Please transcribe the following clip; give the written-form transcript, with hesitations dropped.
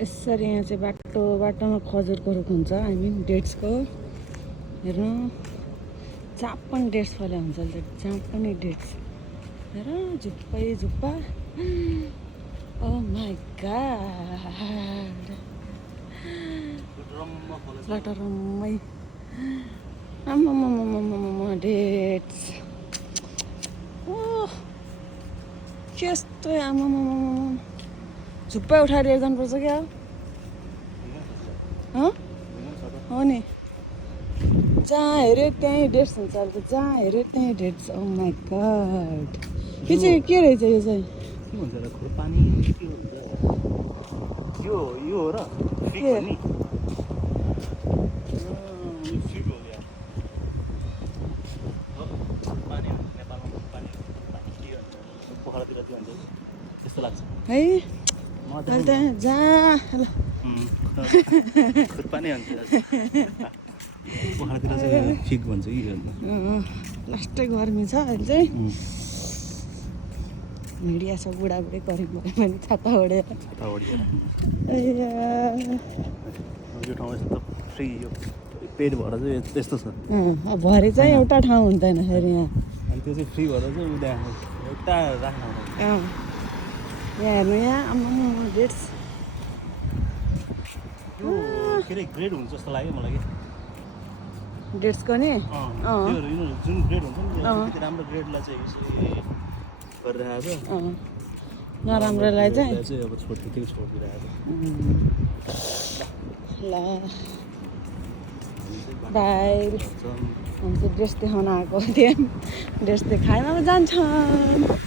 यसरी यहाँ चाहिँ बाटोमा खजुरको रुख हुन्छ आई मिन डेट्सको हेर्नु जहाँ पनि डेट्स फले हुन्छ जहाँ पनि डेट्स हेर झुप्पै झुप्पा ओ माई गॉड लटरम्मै आम्मामामामामा डेट्स ओह कस्तो आम्मामामामा झुप्पै उठाएर लिएर जानुपर्छ क्या हो नि जहाँ हेऱ्यो त्यहीँ डेट्स हुन्छ अहिले त जहाँ हेऱ्यो त्यहीँ डेट्स ओ माई गॉड के चाहिँ के रहेछ यो चाहिँ के भन्छ र खुर्पानी के हुन्छ यो हो र फिग हो नि फिग हो या खुर्पानी हो नेपालमा खुर्पानी के भन्छ पोखरातिर के भन्छ त्यस्तो लाग्छ है अहिले त जहाँ खुर्पानी भन्छ पोखरातिर चाहिँ फिग भन्छ कि लास्टै गर्मी छ अहिले चाहिँ भिडिया छ बुढाबुढी गरिब भयो भने छाता ओढेर यो ठाउँमा यस्तो फ्री यो पेड भएर चाहिँ त्यस्तो छ भरे चाहिँ एउटा ठाउँ हुँदैन फेरि यहाँ अनि त्यो चाहिँ फ्री भएर चाहिँ उता एउटा राख्नु यहाँ हेर्नु यहाँ आम्मामा डेट्स यो के अरे ग्रेड हुन्छ जस्तो लाग्यो मलाई कि डेट्सको नि त्योहरू जुन ग्रेड हुन्छ नि त्यति राम्रो ग्रेडलाई चाहिँ यसरी गरिरहेको नराम्रोलाई चाहिँ अब छोडिदिरहेको ल बाई हम चाहिँ ड्रेस देखाउन आएको थियौँ ड्रेस देखाएन अब जान्छन्